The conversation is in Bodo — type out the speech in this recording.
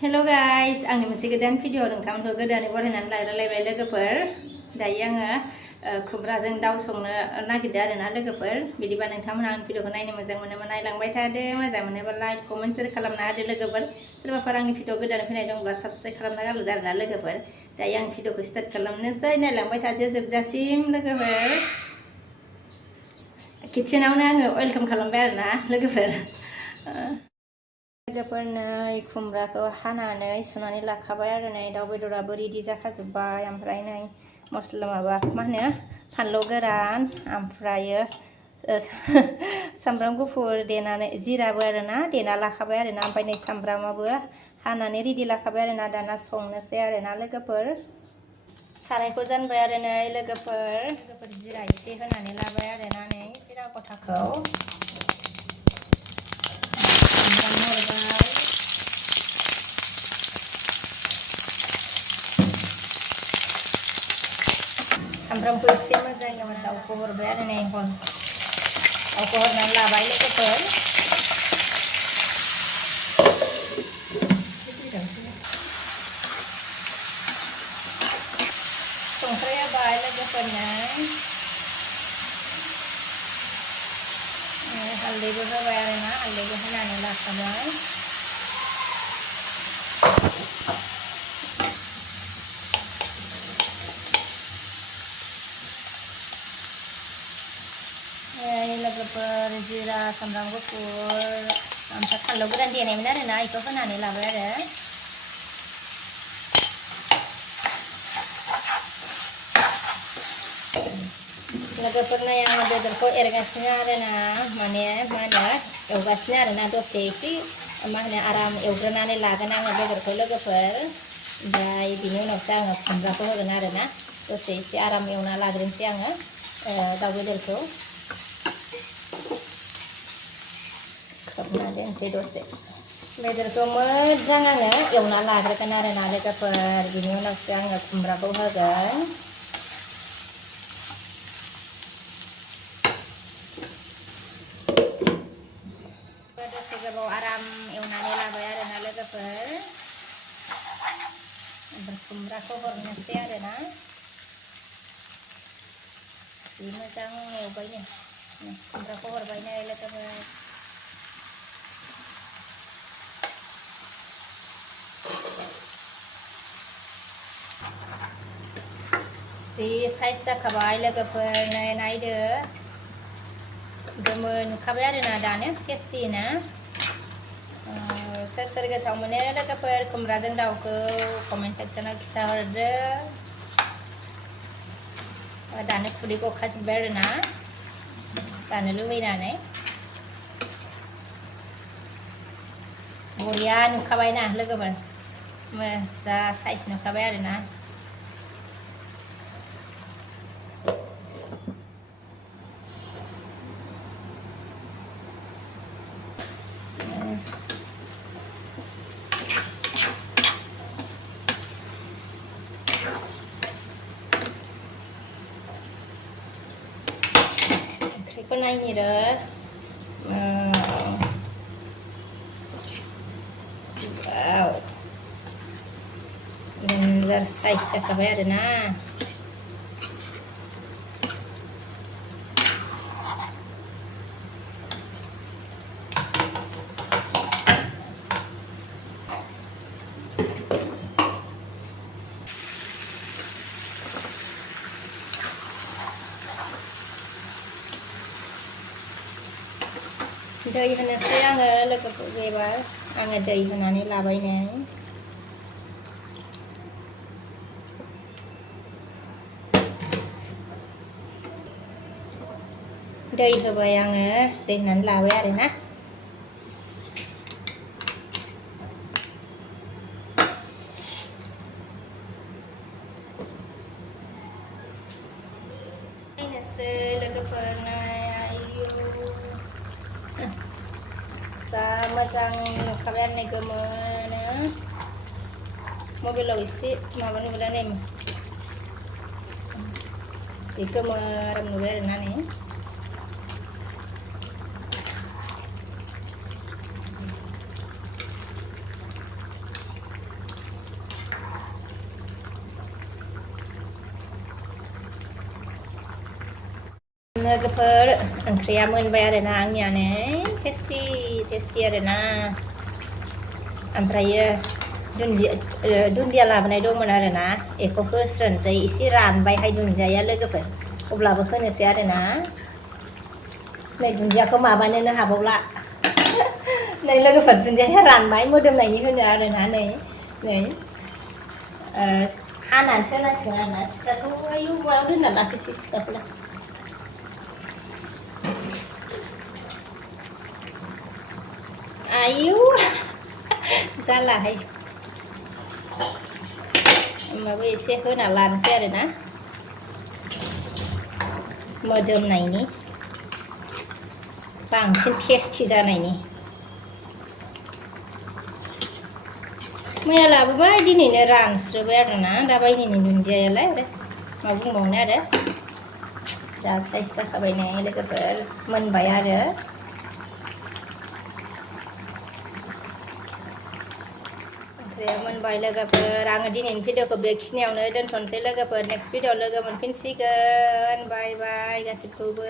Hello guys, आंनि मोनसे गोदान भिडिअ नोंथांमोनखौ गोदानै बरायनानै लायरायलायबाय लोगोफोर। दायो आङो खुमब्राजों दाउ संनो नागिरदों आरोना लोगोफोर। बिदिबा नोंथांमोना आंनि भिडिअखौ नायनो मोजां मोनोबा नायलांबाय थादो, मोजां मोनोबा लाइक, कमेन्ट, शेयार खालामना होदो लोगोफोर। सोरबाफोर आंनि भिडिअ गोदानै फैनाय दंब्ला साबस्क्राइब खालामना गारहरदो आरोना लोगोफोर। दायो आं भिडिअखौ स्टार्ट खालामनोसै, नायलांबाय थादो जोबजासिम लोगोफोर। किटचेनावनो आङो वेलकाम खालामबाय आरोना लोगोफोर। लोगोफोर नै खुमब्राखौ हानानै सुनानै लाखाबाय आरो नै दाउ बेदराबो रेडि जाखाजोब्बाय। ओमफ्राय नै मस्ला माबा मा होनो फानलु गोरान, ओमफ्रायो सामब्राम गुफुर देनानै जिराबो आरोना देना लाखाबाय आरोना। ओमफ्राय नै सामब्रामाबो हानानै रेडि लाखाबाय आरोना। दाना संनोसै आरोना लोगोफोर। सारायखौ जानबाय आरो नै लोगोफोर जिरा एसे होनानै लाबाय आरोना नै जिरा गथाखौ। सामब्रामखौ एसे मोजां एवना दाउखौ हरबाय आरो नै दाउखौ हरनानै लाबाय लोगोफोर। संख्रि होबाय लोगोफोरनो, हालदैबो होबाय आरोना, हालदैबो होनानै लाखाबाय। लोगोफोर जिरा, सामब्राम गुफुर, ओमफ्राय फानलु गोरान देनायमोन आरोना, बेखौ होनानै लाबाय आरो। लोगोफोर नै आङो बेदरखौ एरगासिनो आरोना, माने मा होनो एवगासिनो आरोना। दसे एसे मा होनो आराम एवग्रोनानै लागोन आङो बेदरखौ लोगोफोर। ओमफ्राय बिनि उनावसो आङो खुमब्राखौ होगोन आरोना। दसे एसे आराम एवना लाग्रोनोसै आङो दाउ बेदरखौ। खोबना दोनसै दसे। बेदरखौ मोजां आङो एवना लाग्रोगोन आरोना लोगोफोर। बिनि उनावसो आङो खुमब्राखौ होगोन। दसे गोबाव आराम एवनानै लाबाय आरोना लोगोफोर। ओमफ्राय खुमब्राखौ हरनोसै आरोना। जि मोजां एवबायनो खुमब्राखौ हरबायनो लोगोफोर। जि साइज जाखाबाय लोगोफोर, नै नायदो गोमो नुखाबाय आरोना दानो टेस्टिनो। सोर सोर गोथाव मोनो लोगोफोर खुमब्राजों दाउखौ कमेन्ट सेक्सनाव खिन्थाहरदो। दानो खुदै गखाजोब्बाय आरोना जानो लुबैनानै। बरिया नुखाबायना लोगोफोर, जा साइज नुखाबाय आरोना। ओंख्रिखौ नायनि र' डेन्जार साइज जाखाबाय आरोना। दै होनोसै आङो लोगोफोर। एबार आङो दै होनानै लाबायनो। दै होबाय आङो, दै होनानै लाबाय आरोना। नायनोसै लोगोफोर, जा मोजां नुखाबाय आरो नै गोमोनो। मबाइलाव एसे माबा नुबाय नै बे गोमो आराम नुबाय आरोना नै। लोगोफोर ओंख्रिया मोनबाय आरोना आंनियानो टेस्टि आरोना ओमफ्रायो दुन्दिया लाबोनाय दंमोन आरोना बेखौ होस्रोनोसै एसे रानबायहाय दुन्दियाया लोगोफोर अब्लाबो होनोसै आरोना नै दुन्दियाखौ माबानोनो हाबावला नै लोगोफोर दुन्दियाया रानबाय मोदोमनायनि होनो आरोना नै हानानैसो होनांसिगोन आरोना सिखाखौ आयौ मायाव दोनना लाखोसै सिखाखौलाय आयौ जालाहाय होमबाबो एसे होना लानोसै आरोना मोदोमनायनि बांसिन टेस्टि जानायनि मैया लाबोबाय दिनैनो रानस्रोबाय आरोना दा बायदिनि दुन्दियायालाय आरो मा बुंबावनो आरो जा साइज जाखाबाय नै लोगोफोर मोनबाय आरो ओंख्रिया मोनबाय लोगोफोर आङो दिनैनि भिडिअखौ बेखिनियावनो दोनथ'नोसै लोगोफोर नेक्स्ट भिडिअ लोगो मोनफिनसिगोन बाय बाय गासिबखौबो